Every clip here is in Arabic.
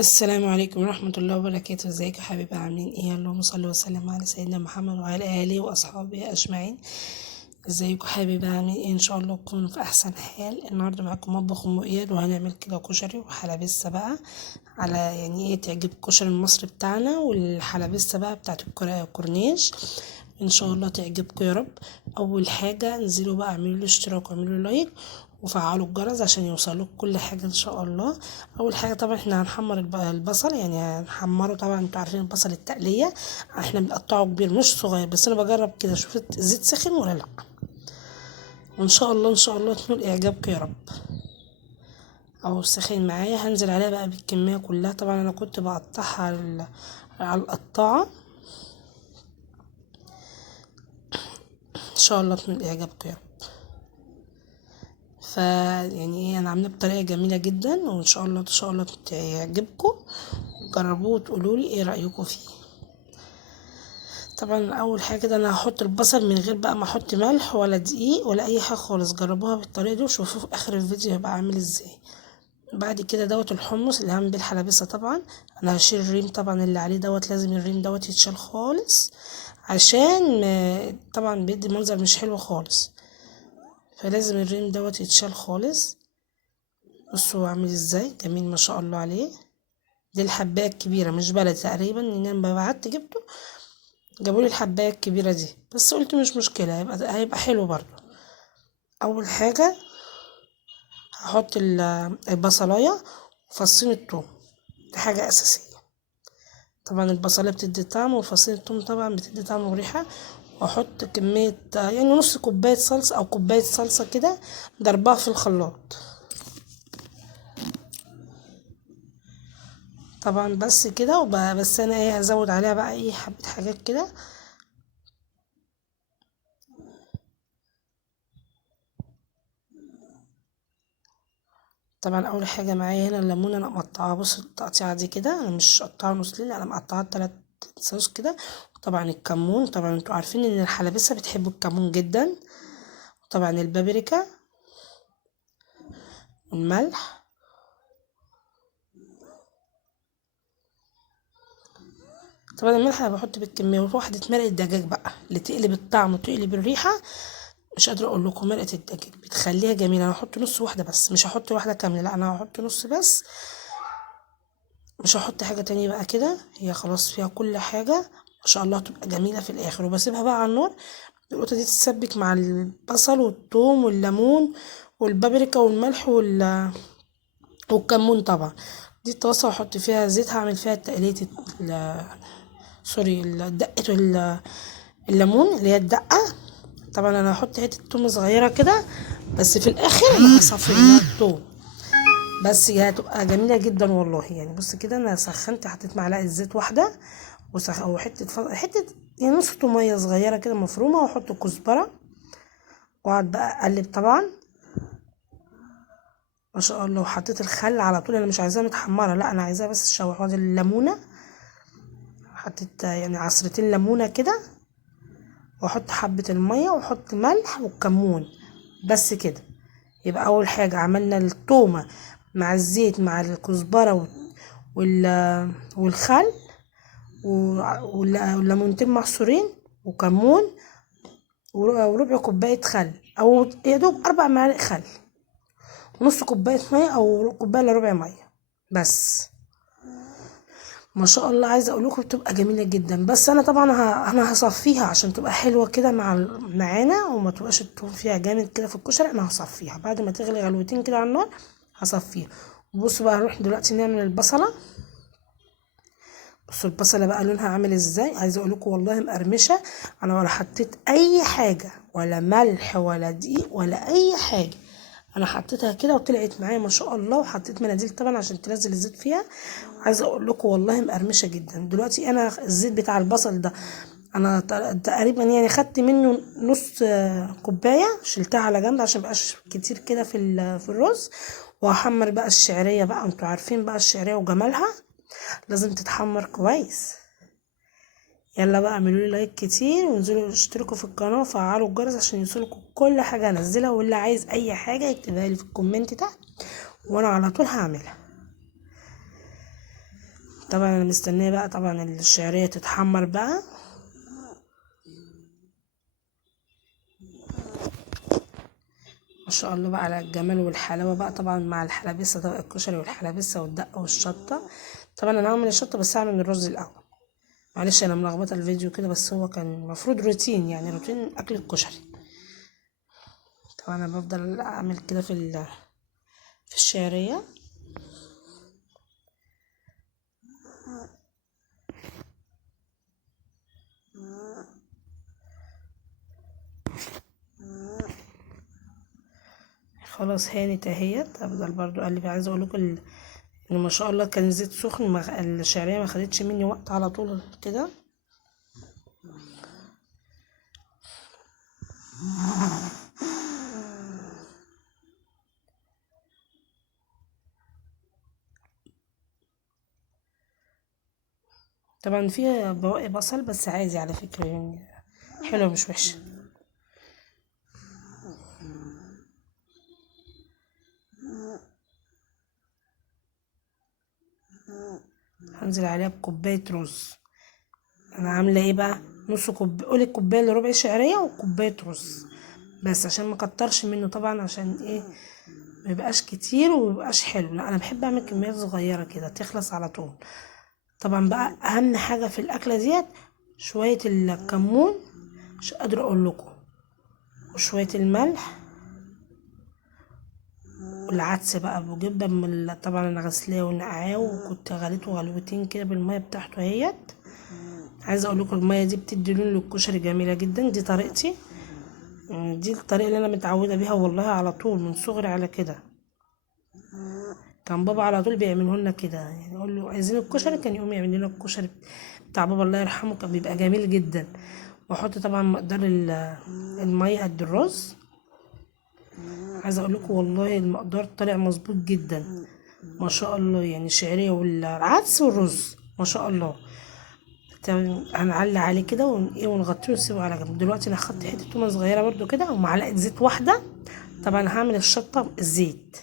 السلام عليكم ورحمة الله وبركاته. ازيكم يا حبيبي، عاملين ايه؟ اللهم صل وسلم على سيدنا محمد وعلى اله واصحابه اجمعين. ازيكم يا حبيبي، عاملين ايه؟ ان شاء الله تكونوا في احسن حال. النهارده معاكم مطبخ ام اياد، وهنعمل كده كشري وحلبسه بقى، على يعني ايه تعجب الكشري المصري بتاعنا، والحلبسه بقى بتاعت الكورنيش. ان شاء الله تعجبكم يا رب. اول حاجه انزلوا بقى، اعملوا له اشتراك واعملوا له لايك وفعلوا الجرس عشان يوصلوك كل حاجه ان شاء الله. اول حاجه طبعا احنا هنحمر البصل، يعني هنحمره. طبعا انتوا عارفين البصل التقليه احنا بنقطعه كبير مش صغير، بس انا بجرب كده اشوف الزيت سخن ولا لا. وان شاء الله ان شاء الله تنول اعجابكم يا رب. او سخن معايا هنزل عليها بقى بالكميه كلها. طبعا انا كنت بقطعها على القطاعه. ان شاء الله تنول اعجابكم يا رب. يعني ايه، انا عامله بطريقه جميله جدا، وان شاء الله ان شاء الله تعجبكم. جربوه وتقولوا لي ايه رايكم فيه. طبعا اول حاجه كده انا هحط البصل من غير بقى ما احط ملح ولا دقيق ولا اي حاجه خالص. جربوها بالطريقه دي وشوفوا في اخر الفيديو هيبقى عامل ازاي. بعد كده الحمص اللي هعمل بيه الحلبسه. طبعا انا هشيل الريم، طبعا اللي عليه لازم الريم يتشال خالص، عشان طبعا بيدي منظر مش حلو خالص، فلازم الريم يتشال خالص. بصوا عامل ازاي جميل ما شاء الله عليه. دي الحبايه الكبيره مش بلدي تقريبا، ان انا لما بعت جبته جابولي الحبايه الكبيره دي، بس قلت مش مشكله، هيبقى حلو برضه. اول حاجه هحط البصلايه وفصين الثوم، دي حاجه اساسيه. طبعا البصلايه بتدي طعم، وفصين الثوم طبعا بتدي طعم وريحه. واحط كميه يعني نص كوبايه صلصه او كوبايه صلصه كده، ضربها في الخلاط. طبعا بس كده بس انا ايه هزود عليها بقى ايه حبه حاجات كده. طبعا اول حاجه معايا هنا الليمون، انا مقطعاه. بص التقطيعه دي كده انا مش قطعها نص لين، انا مقطعها 3 صوص كده. وطبعا الكمون، طبعا انتوا عارفين ان الحلبسه بتحبوا الكمون جدا. طبعا البابريكا والملح. طبعا الملح انا بحط بالكميه. وواحده مرقه دجاج بقى اللي تقلب الطعم وتقلب الريحه. مش قادره اقول لكم، مرقه الدجاج بتخليها جميله. انا هحط نص واحده بس، مش هحط واحده كامله، لا انا هحط نص بس. مش هحط حاجه تانية بقى كده، هي خلاص فيها كل حاجه. ما شاء الله تبقى جميله في الاخر. وبسيبها بقى على النار، القطه دي تتسبك مع البصل والثوم والليمون والبابريكا والملح والكمون طبعا. دي الطاسه واحط فيها زيت، هعمل فيها تقليه سوري دقه الليمون اللي هي الدقه. طبعا انا هحط حته توم صغيره كده، بس في الاخر انا هصفي منها التوم. بس هي هتبقى جميله جدا والله. يعني بص كده انا سخنت، حطيت معلقه زيت واحده او حته يعني نص توميه صغيره كده مفرومه، واحط كزبره واقعد بقى اقلب. طبعا ما شاء الله. وحطيت الخل على طول، انا مش عايزاها متحمره، لا انا عايزاها بس تشوح. وادي الليمونه، حطيت يعني عصرتين ليمونه كده، واحط حبه الميه واحط ملح والكمون. بس كده يبقى اول حاجه عملنا التومه مع الزيت مع الكزبره والخل والليمونتين معصورين وكمون وربع كوبايه خل، او يا دوب 4 معالق خل، ونص كوبايه ميه او كوبايه الا ربع ميه بس. ما شاء الله عايزه اقول لكم بتبقى جميله جدا. بس انا طبعا انا هصفيها عشان تبقى حلوه كده معانا، وما تبقاش التوم فيها جامد كده في الكشري. انا هصفيها بعد ما تغلي غلوتين كده على النار، هصفيها. وبصوا بقى هنروح دلوقتي نعمل البصله. بصوا البصله بقى لونها عامل ازاي، عايزه اقول لكم والله مقرمشه. انا ولا حطيت اي حاجه ولا ملح ولا دقيق ولا اي حاجه، انا حطيتها كده وطلعت معايا ما شاء الله. وحطيت مناديل طبعا عشان تنزل الزيت فيها. عايزه اقول لكم والله مقرمشه جدا. دلوقتي انا الزيت بتاع البصل ده انا تقريبا يعني خدت منه نص كوبايه، شلتها على جنب عشان مبقاش كتير كده في الرز. وهحمر بقى الشعريه بقى، انتوا عارفين بقى الشعريه وجمالها لازم تتحمر كويس. يلا بقى اعملوا لي لايك كتير، وانزلوا اشتركوا في القناه وفعلوا الجرس عشان يوصلكوا كل حاجه انزلها. واللي عايز اي حاجه يكتبها لي في الكومنت تحت، وانا على طول هعملها. طبعا انا مستنيه بقى طبعا الشعريه تتحمر بقى. ما شاء الله بقى على الجمال والحلاوه بقى، طبعا مع الحلبسه، طبق الكشري والحلبسه والدقه والشطه. طبعا انا هعمل الشطه بس هعمل الرز الاول. معلش انا ملخبطه الفيديو كده، بس هو كان المفروض روتين، يعني روتين اكل الكشري. طبعا انا بفضل اعمل كده في الشعريه. خلاص هانت اهيت. افضل برضو اقلب. عايزه اقول لكم ان ما شاء الله كان زيت سخن، الشعريه ما خدتش مني وقت، على طول كده. طبعا فيها بواقي بصل بس عادي على فكره، يعني حلوه مش وحشه. هنزل عليها بكوبايه رز. انا عامله ايه بقى؟ نص قولي كوبايه الا ربع شعريه وكوبايه رز، بس عشان ما كترش منه طبعا، عشان ايه؟ ما يبقاش كتير وما يبقاش حلو. لا انا بحب اعمل كميات صغيره كده تخلص على طول. طبعا بقى اهم حاجه في الاكله ديت شويه الكمون، مش قادره اقول لكم، وشويه الملح، والعدس بقى بجيب طبعا انا غسلاه ونقعاه، وكنت غليته غلوتين كده بالميه بتاعته اهيت. عايزه اقول لكم الميه دي بتدي لون للكشري جميله جدا. دي طريقتي، دي الطريقه اللي انا متعوده بيها والله، على طول من صغري على كده. كان بابا على طول بيعمله لنا كده، يعني اقول له عايزين الكشري كان يقوم يعمل لنا الكشري بتاع بابا الله يرحمه، كان بيبقى جميل جدا. واحط طبعا مقدار الميه قد الرز. عايزه اقول لكم والله المقدار طلع مظبوط جدا ما شاء الله، يعني الشعريه والعدس والرز ما شاء الله. تمام، هنعلي عليه كده ونغطيه ونسيبه على جنب. دلوقتي انا اخدت حته تونه صغيره برده كده ومعلقه زيت واحده. طبعا هعمل الشطه الزيت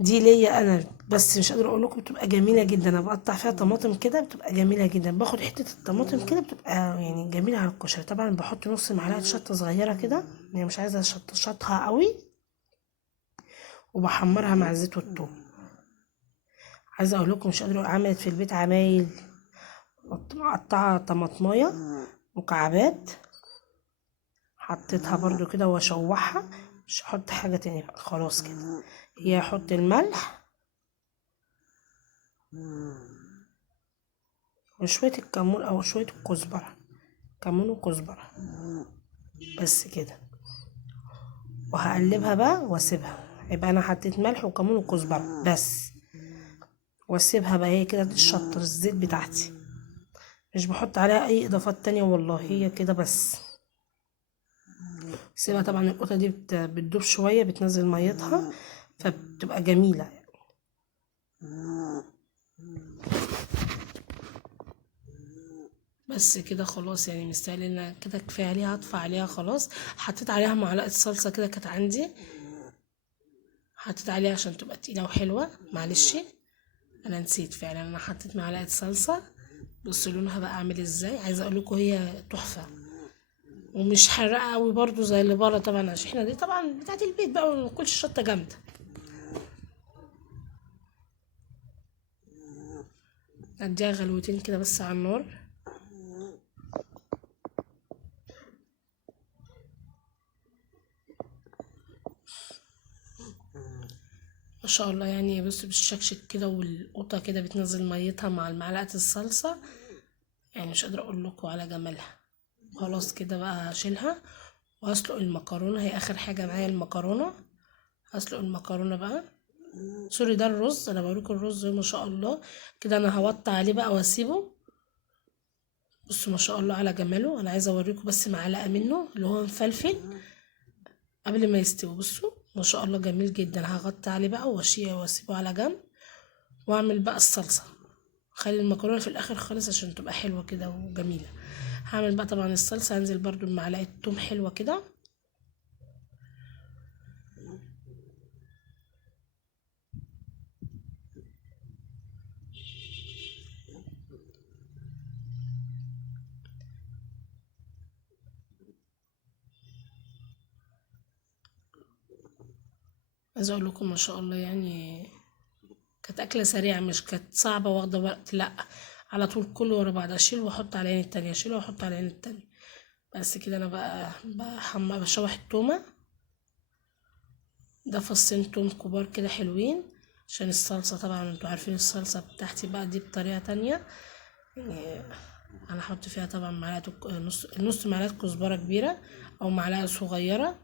دي ليا انا بس، مش قادره اقول لكم بتبقى جميله جدا. انا بقطع فيها طماطم كده بتبقى جميله جدا، باخد حته الطماطم كده بتبقى يعني جميله على الكشري. طبعا بحط نص معلقه شطه صغيره كده، يعني مش عايزه شطها قوي، وبحمرها مع الزيت والثوم. عايزه اقول لكم مش قادره، عملت في البيت عمايل. مقطعه طماطمايه مكعبات، حطيتها برضو كده واشوحها. مش هحط حاجه تانية بقى، خلاص كده. هي احط الملح وشويه الكمون او شويه الكزبره، كمون وكزبره، بس كده. وهقلبها بقى واسيبها. يبقى انا حطيت ملح وكمون وكزبره بس، واسيبها بقى هي كده تشطر الزيت بتاعتي. مش بحط عليها اي اضافات تانية والله، هي كده بس. سيبها طبعا القطه دي بتدوب شويه، بتنزل ميتها فبتبقى جميله. بس كده خلاص، يعني مستاهل ان كده كفايه عليها، هطفي عليها خلاص. حطيت عليها معلقه صلصه كده كانت عندي، حطيت عليها عشان تبقى تقيله وحلوه. معلش انا نسيت فعلا، انا حطيت معلقه صلصه. بصوا لونها بقى عامل ازاي. عايزه اقول لكم هي تحفه، ومش حراقه قوي برضو زي اللي بره طبعا، عشان احنا دي طبعا بتاعت البيت بقى، وما بناكلش شطه جامده. اديها غلوتين كده بس على النار. ما شاء الله، يعني بص بالشكشك كده، والقطه كده بتنزل ميتها مع معلقه الصلصه، يعني مش قادره اقول لكم على جمالها. خلاص كده بقى هشيلها وهسلق المكرونه. هي اخر حاجه معايا المكرونه. هسلق المكرونه بقى، سوري ده الرز، انا بوريكم الرز ما شاء الله. كده انا هوطي عليه بقى واسيبه. بصوا ما شاء الله على جماله. انا عايزه اوريكم بس معلقه منه اللي هو مفلفل قبل ما يستوي. بصوا ما شاء الله جميل جدا. هغطي عليه بقى واسيبه على جنب، واعمل بقى الصلصه. خلي المكرونه في الاخر خالص عشان تبقى حلوه كده وجميله. هعمل بقى طبعا الصلصه، هنزل برضو بمعلقه توم حلوه كده، عايزه اقول لكم ما شاء الله يعني كانت اكله سريعه، مش كانت صعبه واخده وقت، لا، على طول كله ورا بعض، اشيل واحط على العين التانية، اشيل واحط على العين التانية. بس كده انا بقى بشوح التومه. ده فصين توم كبار كده حلوين عشان الصلصه، طبعا انتوا عارفين الصلصه بتاعتي بقى دي بطريقه تانية. يعني انا هحط فيها طبعا نص معلقه كزبره كبيره او معلقه صغيره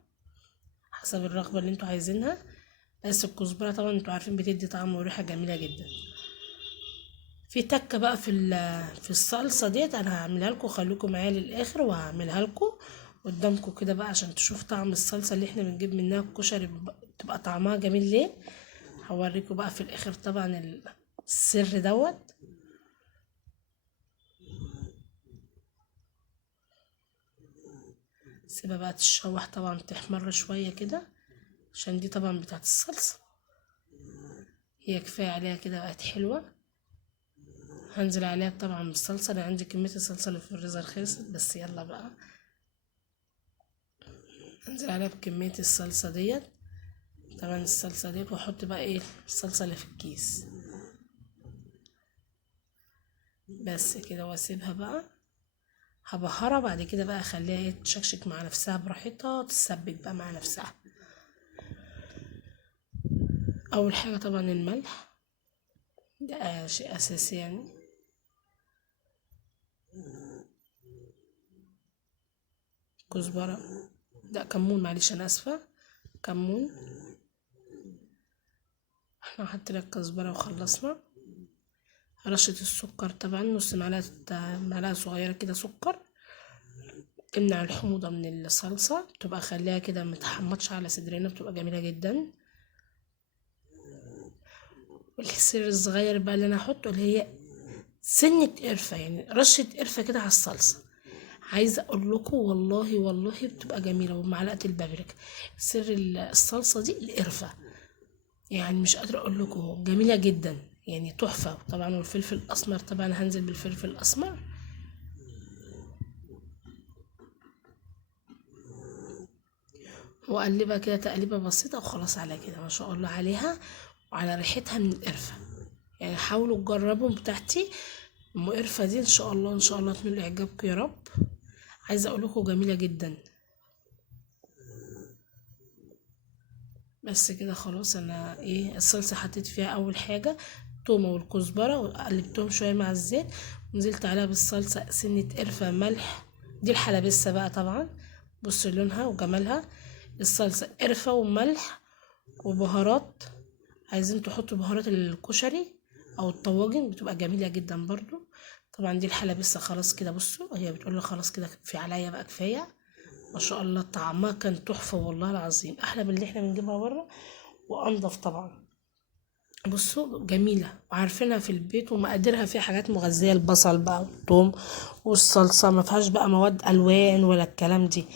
حسب الرغبه اللي انتوا عايزينها. بس الكزبره طبعا انتوا عارفين بتدي طعم وريحه جميله جدا. في تكه بقى في الصلصه ديت انا هعملها لكم، خليكم معايا للاخر وهعملها لكم قدامكم كده بقى عشان تشوف طعم الصلصه اللي احنا بنجيب منها الكشري تبقى طعمها جميل ليه. هوريكم بقى في الاخر طبعا السر دوت. سيبها بقى تتشوح طبعا تحمر شويه كده عشان دي طبعا بتاعت الصلصه، هي كفايه عليها كده بقت حلوه. هنزل عليها طبعا بالصلصه، انا عندي كميه الصلصه اللي في الفريزر خلصت، بس يلا بقى هنزل عليها بكميه الصلصه ديت. طبعا الصلصه ديت واحط بقى ايه الصلصه اللي في الكيس. بس كده واسيبها بقى هبهرها بعد كده بقى اخليها ايه تشكشك مع نفسها براحتها تسبك بقى مع نفسها. اول حاجه طبعا الملح، ده شيء اساسي يعني. كزبره، ده كمون، معلش انا اسفه، كمون. احنا حطينا الكزبره وخلصنا. رشه السكر طبعا نص معلقه صغيره كده سكر، تمنع الحموضه من الصلصه، بتبقى خليها كده متحمضش على صدرنا، بتبقى جميله جدا. والسر الصغير بقى اللي انا هحطه اللي هي سنة قرفة، يعني رشة قرفة كده على الصلصة. عايزة اقول لكم والله والله بتبقى جميلة، ومعلقة البابريكا. سر الصلصة دي القرفة، يعني مش قادرة اقول لكم جميلة جدا يعني تحفة. طبعا والفلفل الاسمر طبعا هنزل بالفلفل الاسمر. واقلبها كده تقليبة بسيطة وخلاص على كده ما شاء الله عليها وعلى ريحتها من القرفة. يعني حاولوا تجربوا بتاعتي ام قرفة دي، ان شاء الله ان شاء الله تنول اعجابكم يا رب. عايزة اقول لكم جميلة جدا. بس كده خلاص انا ايه الصلصه حطيت فيها اول حاجه تومه والكزبره وقلبتهم شويه مع الزيت، ونزلت عليها بالصلصه سنه قرفه ملح. دي الحلبسه بقى طبعا، بص لونها وجمالها. الصلصه قرفه وملح وبهارات، عايزين تحطوا بهارات الكشري او الطواجن بتبقى جميله جدا برضو. طبعا دي الحلبسه خلاص كده، بصوا هي بتقول لي خلاص كده في عليا بقى كفايه. ما شاء الله طعمها كان تحفة والله العظيم، أحلى من اللي احنا بنجيبها بره وأنضف طبعا. بصوا جميلة وعارفينها في البيت ومقاديرها فيها حاجات مغذية، البصل بقى والثوم والصلصة ما فيهاش بقى مواد ألوان ولا الكلام دي،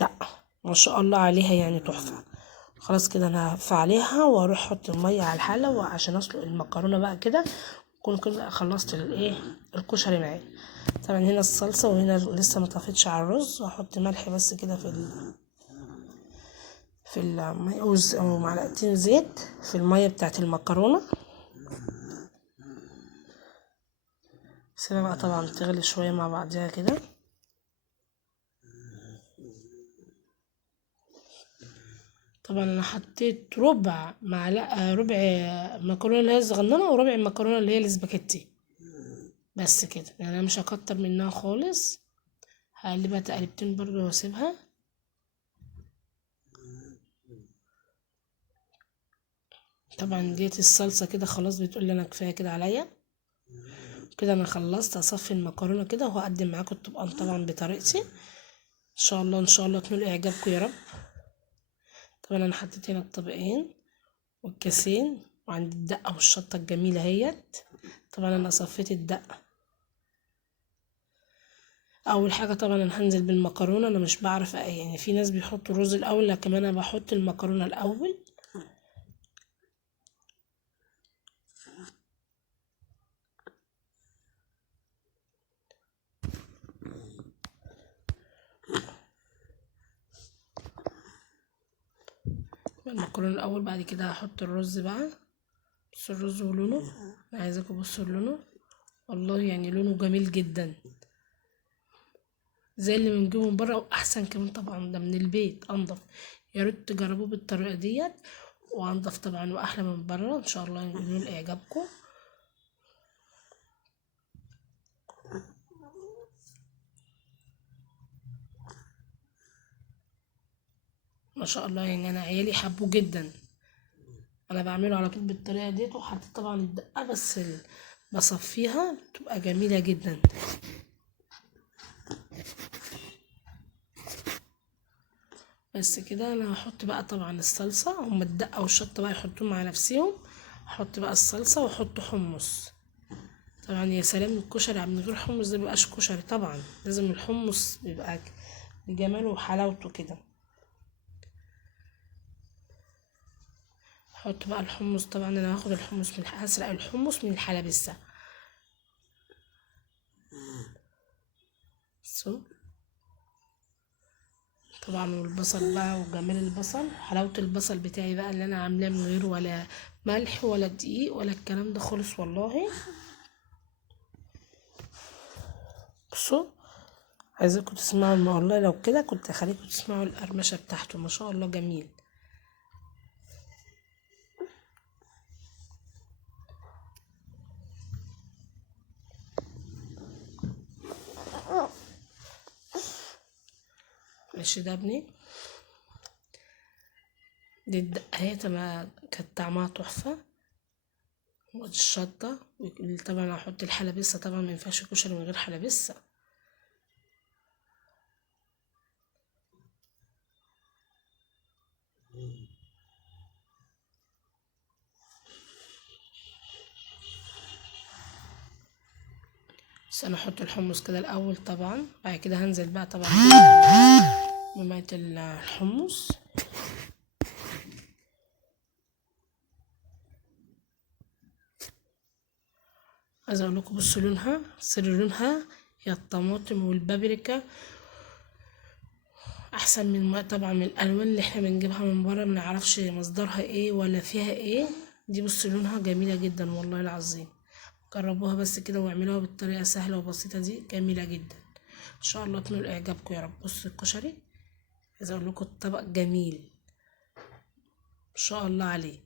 لا، ما شاء الله عليها يعني تحفة. خلاص كده انا هقف عليها واروح احط المية على الحلة وعشان اسلق المكرونة بقى كده اكون كده خلصت الايه الكشري معايا. طبعا هنا الصلصة وهنا لسه ما طفتش على الرز، واحط ملح بس كده في المية ومعلقتين زيت في المية بتاعت المكرونة. سيبها بقى طبعا تغلي شوية مع بعضها كده. طبعا انا حطيت ربع مكرونة اللي هي الصغننة وربع المكرونة اللي هي الاسباجيتي. بس كده يعني انا مش هكتر منها خالص، هقلبها تقلبتين برضو واسيبها. طبعا ديت الصلصة كده خلاص بتقول لي انا كفاية كده عليا. كده انا خلصت اصفي المكرونة كده وهقدم معاكم الطبقان طبعا بطريقتي ان شاء الله ان شاء الله تنول اعجابكم يا رب. طبعا انا حطيت هنا الطبقين والكاسين وعندي الدقة والشطة الجميلة اهيت. طبعا انا صفيت الدقة. اول حاجة طبعا انا هنزل بالمكرونة، انا مش بعرف يعني في ناس بيحطوا الرز الاول لكن انا بحط المكرونة الاول. المكرونه الاول، بعد كده هحط الرز بقى. بصوا الرز ولونه، انا عايزاكم تبصوا لونه، والله يعني لونه جميل جدا زي اللي بنجيبه من بره واحسن كمان طبعا، ده من البيت انضف. يا ريت تجربوه بالطريقه ديت، وانضف طبعا واحلى من بره ان شاء الله ينول اعجابكم. ما شاء الله يعني انا عيالي حبوه جدا. انا بعمله على طول بالطريقه ديت، وحطيت طبعا الدقه بس بصفيها بتبقى جميله جدا. بس كده انا هحط بقى طبعا الصلصه، هما الدقه والشطه بقى يحطوهم مع نفسهم. احط بقى الصلصه واحط حمص. طبعا يا سلام، الكشري من غير حمص ده مبيبقاش كشري، طبعا لازم الحمص بيبقى بجماله وحلاوته كده. احط بقى الحمص، طبعا انا هاخد الحمص هسرق الحمص من الحلبسه. سو طبعا، والبصل بقى وجمال البصل، حلاوه البصل بتاعي بقى اللي انا عاملاه من غير ولا ملح ولا دقيق ولا الكلام ده خالص والله. بصوا، عايزاكم تسمعوا والله لو كده كنت هخليكم تسمعوا القرمشه بتاعته، ما شاء الله جميل. ماشي ده ابني، دي الدقاية ما كانت طعمها تحفة. والشطة طبعا هحط الحلبسة، طبعا ما ينفعش كشري من غير حلبسة. بس انا احط الحمص كده الاول طبعا، بعد كده هنزل بقى طبعا بمية الحمص. عايزه اقول لكم بصوا لونها، سر لونها هي الطماطم والبابريكا، احسن من طبعا من الالوان اللي احنا بنجيبها من بره، ما نعرفش مصدرها ايه ولا فيها ايه. دي بصوا لونها جميله جدا والله العظيم. جربوها بس كده واعملوها بالطريقه سهله وبسيطه دي، جميله جدا ان شاء الله تنول اعجابكم يا رب. بصوا الكشري، عايزه اقول لكم الطبق جميل ان شاء الله عليه.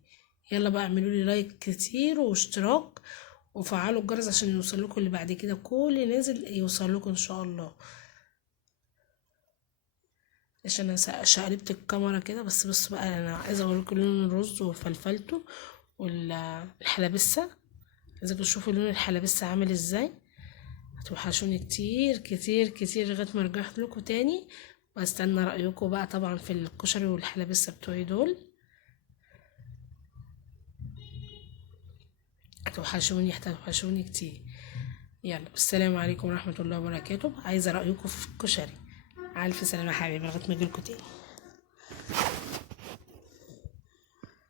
يلا بقى اعملوا لي لايك كتير واشتراك، وفعلوا الجرس عشان يوصل لكم اللي بعد كده كل نازل يوصل لكم ان شاء الله. عشان انا شقلبت الكاميرا كده بس. بصوا بقى، انا عايزه اوريكم لون الرز وفلفلته والحلبسه. عايزاكم تشوفوا لون الحلبسه عامل ازاي. هتوحشوني كتير كتير كتير لغايه ما رجعت لكم تاني، واستنى رايكم بقى طبعا في الكشري والحلبسه بتوعي دول. هتوحشوني كتير. يلا السلام عليكم ورحمه الله وبركاته. عايزه رايكم في الكشري. الف سلامه يا حبيبي لغايه ما اجيلكوا تاني.